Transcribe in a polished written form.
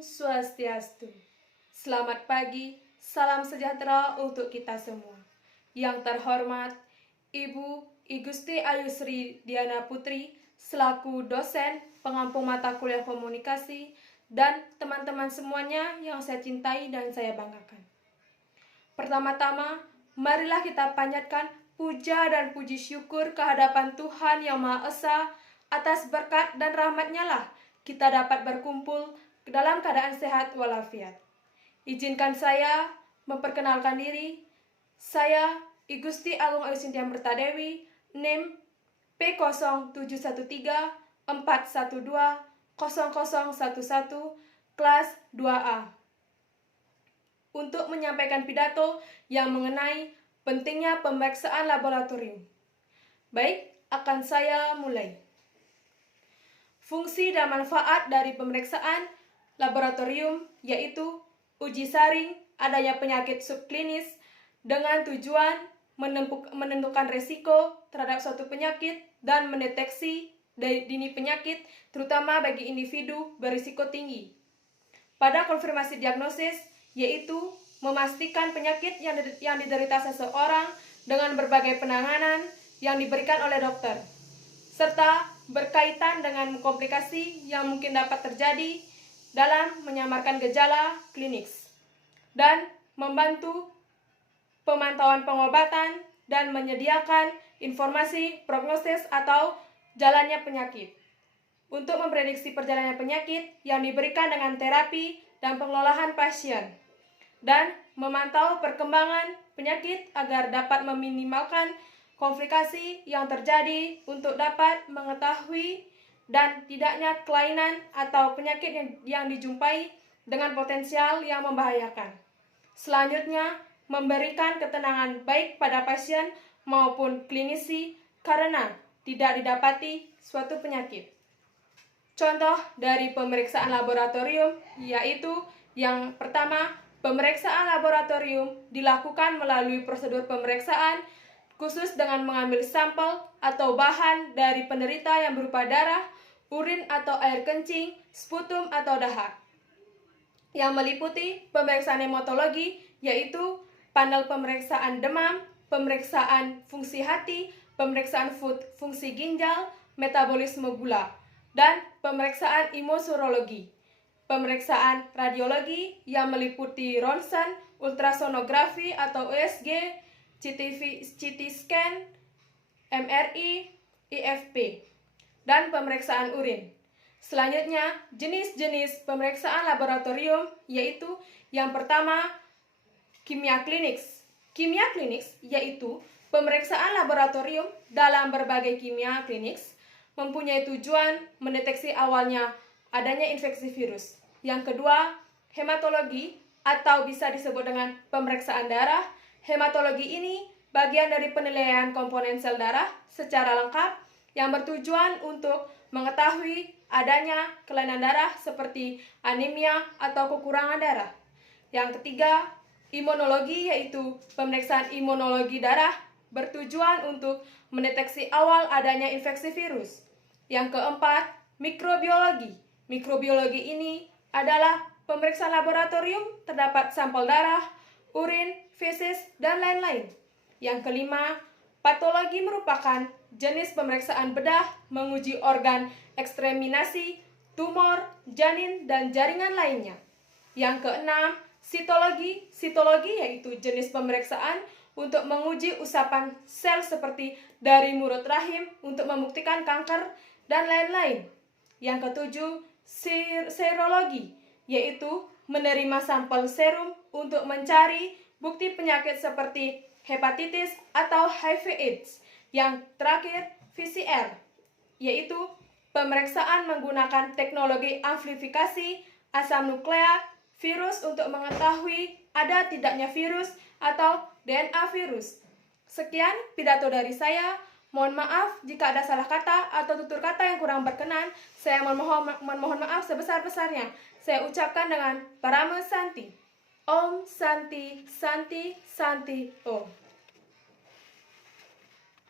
Swastiastu. Selamat pagi, salam sejahtera untuk kita semua. Yang terhormat, Ibu Igusti Ayusri Diana Putri, selaku dosen pengampu mata kuliah komunikasi, dan teman-teman semuanya yang saya cintai dan saya banggakan. Pertama-tama, marilah kita panjatkan puja dan puji syukur kehadapan Tuhan Yang Maha Esa atas berkat dan rahmat-Nya lah kita dapat berkumpul dalam keadaan sehat walafiat. Izinkan saya memperkenalkan diri. Saya Igusti Agung Ayusintia Mertadewi, NIM P071341200011, kelas 2A. Untuk menyampaikan pidato yang mengenai pentingnya pemeriksaan laboratorium. Baik, akan saya mulai. Fungsi dan manfaat dari pemeriksaan laboratorium yaitu uji saring adanya penyakit subklinis dengan tujuan menentukan resiko terhadap suatu penyakit dan mendeteksi dini penyakit terutama bagi individu berisiko tinggi. Pada konfirmasi diagnosis yaitu memastikan penyakit yang diderita seseorang dengan berbagai penanganan yang diberikan oleh dokter, serta berkaitan dengan komplikasi yang mungkin dapat terjadi dalam menyamarkan gejala klinis, dan membantu pemantauan pengobatan dan menyediakan informasi prognosis atau jalannya penyakit, untuk memprediksi perjalanan penyakit yang diberikan dengan terapi dan pengelolaan pasien, dan memantau perkembangan penyakit agar dapat meminimalkan komplikasi yang terjadi untuk dapat mengetahui dan tidaknya kelainan atau penyakit yang dijumpai dengan potensial yang membahayakan. Selanjutnya, memberikan ketenangan baik pada pasien maupun klinisi karena tidak didapati suatu penyakit. Contoh dari pemeriksaan laboratorium yaitu yang pertama, pemeriksaan laboratorium dilakukan melalui prosedur pemeriksaan khusus dengan mengambil sampel atau bahan dari penderita yang berupa darah, urin atau air kencing, sputum atau dahak. Yang meliputi pemeriksaan hematologi yaitu panel pemeriksaan demam, pemeriksaan fungsi hati, pemeriksaan fungsi ginjal, metabolisme gula, dan pemeriksaan imunoserologi. Pemeriksaan radiologi yang meliputi ronsen, ultrasonografi atau USG, CT scan, MRI, IFP, dan pemeriksaan urin. Selanjutnya, jenis-jenis pemeriksaan laboratorium yaitu yang pertama, kimia klinis. Kimia klinis yaitu pemeriksaan laboratorium dalam berbagai kimia klinis mempunyai tujuan mendeteksi awalnya adanya infeksi virus. Yang kedua, hematologi atau bisa disebut dengan pemeriksaan darah. Hematologi ini bagian dari penilaian komponen sel darah secara lengkap yang bertujuan untuk mengetahui adanya kelainan darah seperti anemia atau kekurangan darah. Yang ketiga, imunologi yaitu pemeriksaan imunologi darah bertujuan untuk mendeteksi awal adanya infeksi virus. Yang keempat, mikrobiologi. Mikrobiologi ini adalah pemeriksaan laboratorium terdapat sampel darah, urin, feses, dan lain-lain. Yang kelima, patologi merupakan jenis pemeriksaan bedah menguji organ ekstraminasi, tumor, janin, dan jaringan lainnya. Yang keenam, sitologi. Sitologi yaitu jenis pemeriksaan untuk menguji usapan sel seperti dari mulut rahim untuk membuktikan kanker dan lain-lain. Yang ketujuh, serologi yaitu menerima sampel serum untuk mencari bukti penyakit seperti hepatitis atau HIV/AIDS. Yang terakhir, PCR, yaitu pemeriksaan menggunakan teknologi amplifikasi asam nukleat virus untuk mengetahui ada tidaknya virus atau DNA virus. Sekian pidato dari saya. Mohon maaf jika ada salah kata atau tutur kata yang kurang berkenan. Saya memohon maaf sebesar-besarnya. Saya ucapkan dengan Parama Santi. Om Santi Santi Santi Om.